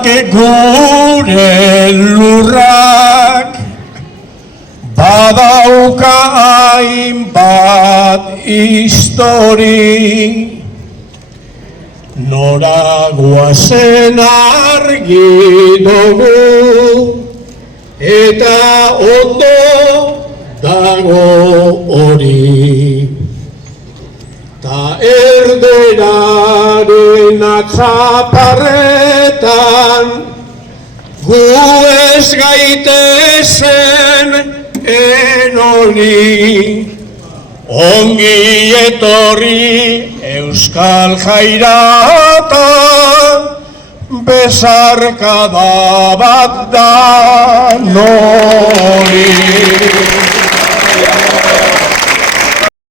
Lurrak gure lurrak badauka hainbat histori, nora goazen argi dugu eta ondo dago hori. Ta erderaren atzaparretan gu ez gaitezen enoni. Ongi etorri Euskal Jairata, besarkada bat da nori.